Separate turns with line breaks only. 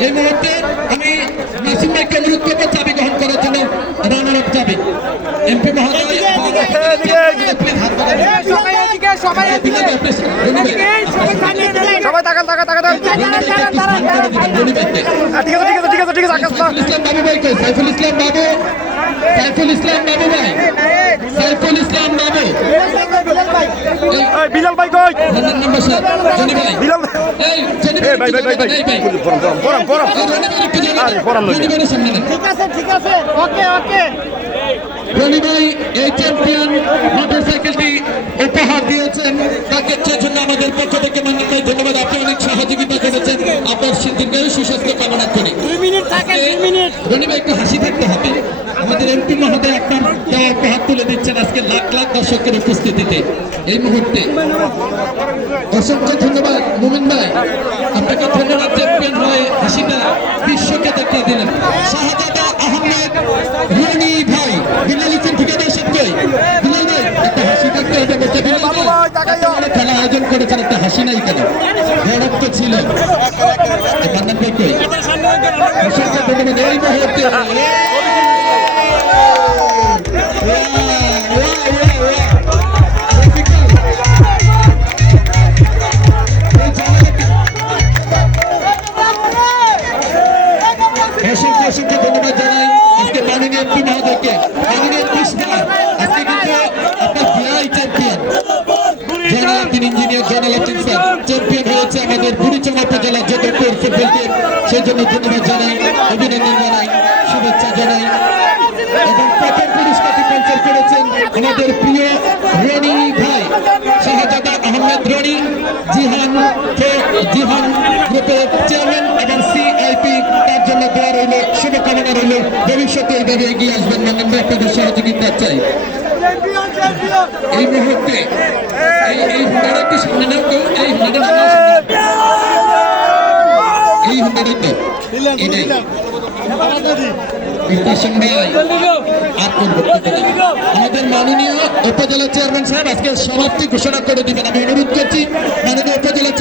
এই মুহূর্তে আমি নাসিম ভাইকে অনুরোধ করব চাবি গ্রহণ করার জন্য রানার আপ চাবি এমপি মহোদয় প্লিজ হাত বাড়ান।
সবাই এদিকে সবাই এদিকে এদিকে সবাই সামনে দিলে
সবাই তাকান তাকান তাকান তাকান। হ্যাঁ, ঠিক আছে ঠিক আছে ঠিক আছে ঠিক আছে আকাশ
সাইফুল ইসলাম বাবু ভাই সাইফুল ইসলাম বাবু সাইফুল ইসলাম বাবু ভাই সাইফুল ইসলাম বাবু
বিলাল কই
ভাই
বিলাল
ঠিক আছে ঠিক আছে। ওকে ওকে।
রনি ভাই এই চ্যাম্পিয়ন মোটরসাইকেলটি উপহার দিয়েছেন। তাকে জন্য আমাদের পক্ষ থেকে ধন্যবাদ। আপনি অনেক সহযোগিতা করেছেন। আপনার দীর্ঘায়ু সুস্বাস্থ্য কামনা করি। একটু হাসি থাকতে হবে। আমাদের এমপি মহোদয় আপনার দেওয়া উপহার তুলে দিচ্ছেন আজকে লাখ লাখ দর্শকের উপস্থিতিতে। এই মুহূর্তে। অসংখ্য ধন্যবাদ মুমিন ভাই। আপনাকে ধন্যবাদ চ্যাম্পিয়ন হয়ে হাসিটা বিশ্বকে দেখিয়ে দিলেন। শাহজাদা আহমেদ রনি ভাই বিলাল ইসের ঠিকাদার সাহেব কই ভাই একটা হাসি থাকতে হবে ভাই। খেলা আয়োজন করেছেন একটা হাসি নাই কেন? গৌরব তো ছিল এ মান্নান ভাই কই অসংখ্য ধন্যবাদ এই মুহূর্তে অসংখ্য স্যার চ্যাম্পিয়ন হয়েছে আমাদের বুড়িচঙ্গা উপজেলা যোধপুর ফুটবল জন্য ধন্যবাদ জানাই, অভিনন্দন জানাই, শুভেচ্ছা জানাই। এবং করেছেন আমাদের ভাই, শাহজাদা আহমেদ রনি, জিহান কে- জিহান গ্রুপের চেয়ারম্যান এবং সিআইপি তার জন্য দেওয়া রইল, শুভকামনা রইল। ভবিষ্যতে এইভাবে এগিয়ে আসবেন এই মুহূর্তে এই এই হুন্ডাটা একটু সামনে নাও তো এই হুন্ডাটা সামনে নাও। এটাই। আমাদের মাননীয় উপজেলা চেয়ারম্যান সাহেব আজকে সমাপ্তি ঘোষণা করে দিবেন। আমি অনুরোধ করছি মাননীয় উপজেলা